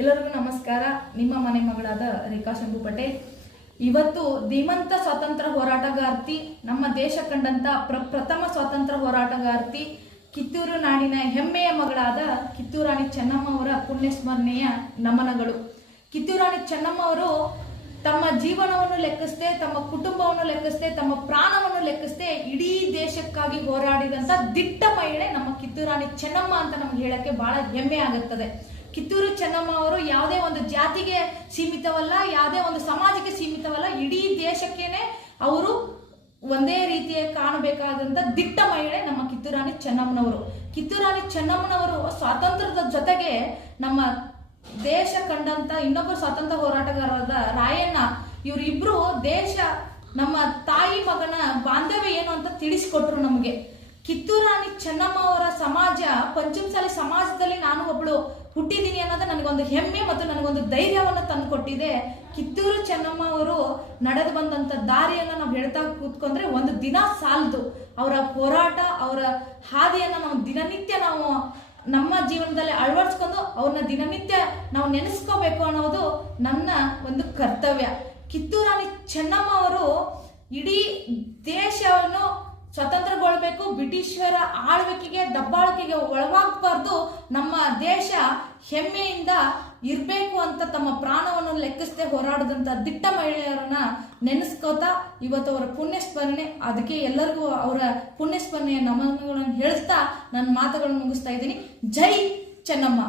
ಎಲ್ಲರಿಗೂ ನಮಸ್ಕಾರ. ನಿಮ್ಮ ಮನೆ ಮಗಳಾದ ರೇಖಾ ಶಂಭು ಪಟೇಲ್. ಇವತ್ತು ಧೀಮಂತ ಸ್ವಾತಂತ್ರ್ಯ ಹೋರಾಟಗಾರ್ತಿ, ನಮ್ಮ ದೇಶ ಕಂಡಂತ ಪ್ರಥಮ ಸ್ವಾತಂತ್ರ್ಯ ಹೋರಾಟಗಾರ್ತಿ, ಕಿತ್ತೂರು ನಾಡಿನ ಹೆಮ್ಮೆಯ ಮಗಳಾದ ಕಿತ್ತೂರು ರಾಣಿ ಚೆನ್ನಮ್ಮ ಅವರ ಪುಣ್ಯಸ್ಮರಣೆಯ ನಮನಗಳು. ಕಿತ್ತೂರು ರಾಣಿ ಚೆನ್ನಮ್ಮ ಅವರು ತಮ್ಮ ಜೀವನವನ್ನು ಲೆಕ್ಕಿಸದೆ, ತಮ್ಮ ಕುಟುಂಬವನ್ನು ಲೆಕ್ಕಿಸದೆ, ತಮ್ಮ ಪ್ರಾಣವನ್ನು ಲೆಕ್ಕಿಸದೆ ಇಡೀ ದೇಶಕ್ಕಾಗಿ ಹೋರಾಡಿದಂತ ದಿಟ್ಟ ಮಹಿಳೆ ನಮ್ಮ ಕಿತ್ತೂರು ರಾಣಿ ಚೆನ್ನಮ್ಮ ಅಂತ ನಮ್ಗೆ ಹೇಳಕ್ಕೆ ಬಹಳ ಹೆಮ್ಮೆ ಆಗುತ್ತದೆ. ಕಿತ್ತೂರು ಚೆನ್ನಮ್ಮ ಅವರು ಯಾವುದೇ ಒಂದು ಜಾತಿಗೆ ಸೀಮಿತವಲ್ಲ, ಯಾವುದೇ ಒಂದು ಸಮಾಜಕ್ಕೆ ಸೀಮಿತವಲ್ಲ, ಇಡೀ ದೇಶಕ್ಕೇನೆ ಅವರು ಒಂದೇ ರೀತಿಯ ಕಾಣಬೇಕಾದಂತ ದಿಟ್ಟ ಮಹಿಳೆ ನಮ್ಮ ಕಿತ್ತೂರು ರಾಣಿ ಚೆನ್ನಮ್ಮನವರು. ಕಿತ್ತೂರು ರಾಣಿ ಚೆನ್ನಮ್ಮನವರು ಸ್ವಾತಂತ್ರ್ಯದ ಜೊತೆಗೆ ನಮ್ಮ ದೇಶ ಕಂಡಂತ ಇನ್ನೊಬ್ಬರು ಸ್ವಾತಂತ್ರ್ಯ ಹೋರಾಟಗಾರರಾದ ರಾಯಣ್ಣ, ಇವರಿಬ್ರು ದೇಶ ನಮ್ಮ ತಾಯಿ ಮಗನ ಬಾಂಧವ್ಯ ಏನು ಅಂತ ತಿಳಿಸಿಕೊಟ್ರು ನಮಗೆ. ಕಿತ್ತೂರು ರಾಣಿ ಚೆನ್ನಮ್ಮ ಅವರ ಸಮಾಜ, ಪಂಚಮಸಾಲಿ ಸಮಾಜದಲ್ಲಿ ನಾನು ಒಬ್ಳು ಹುಟ್ಟಿದ್ದೀನಿ ಅನ್ನೋದು ನನಗೊಂದು ಹೆಮ್ಮೆ ಮತ್ತು ನನಗೊಂದು ಧೈರ್ಯವನ್ನು ತಂದು ಕೊಟ್ಟಿದೆ. ಕಿತ್ತೂರು ಚೆನ್ನಮ್ಮ ಅವರು ನಡೆದು ಬಂದಂತ ದಾರಿಯನ್ನ ನಾವು ಹೇಳ್ತಾ ಕೂತ್ಕೊಂಡ್ರೆ ಒಂದು ದಿನ ಸಾಲದು. ಅವರ ಹೋರಾಟ, ಅವರ ಹಾದಿಯನ್ನ ನಾವು ದಿನನಿತ್ಯ ನಾವು ನಮ್ಮ ಜೀವನದಲ್ಲಿ ಅಳವಡಿಸ್ಕೊಂಡು ಅವ್ರನ್ನ ದಿನನಿತ್ಯ ನಾವು ನೆನೆಸ್ಕೋಬೇಕು ಅನ್ನೋದು ನನ್ನ ಒಂದು ಕರ್ತವ್ಯ. ಕಿತ್ತೂರು ರಾಣಿ ಚೆನ್ನಮ್ಮ ಅವರು ಇಡೀ ದೇಶವನ್ನು ಸ್ವತಂತ್ರಗೊಳ್ಬೇಕು, ಬ್ರಿಟಿಷರ ಆಳ್ವಿಕೆಗೆ ದಬ್ಬಾಳಿಕೆಗೆ ಒಳಗಾಗಬಾರ್ದು, ನಮ್ಮ ದೇಶ ಹೆಮ್ಮೆಯಿಂದ ಇರಬೇಕು ಅಂತ ತಮ್ಮ ಪ್ರಾಣವನ್ನು ಲೆಕ್ಕಿಸದೆ ಹೋರಾಡದಂತ ದಿಟ್ಟ ಮಹಿಳೆಯರನ್ನ ನೆನೆಸ್ಕೋತಾ ಇವತ್ತು ಅವರ ಪುಣ್ಯಸ್ಮರಣೆ. ಅದಕ್ಕೆ ಎಲ್ಲರಿಗೂ ಅವರ ಪುಣ್ಯಸ್ಮರಣೆಯ ನಮನಗಳನ್ನು ಹೇಳ್ತಾ ನನ್ನ ಮಾತುಗಳನ್ನು ಮುಗಿಸ್ತಾ ಇದ್ದೀನಿ. ಜೈ ಚೆನ್ನಮ್ಮ.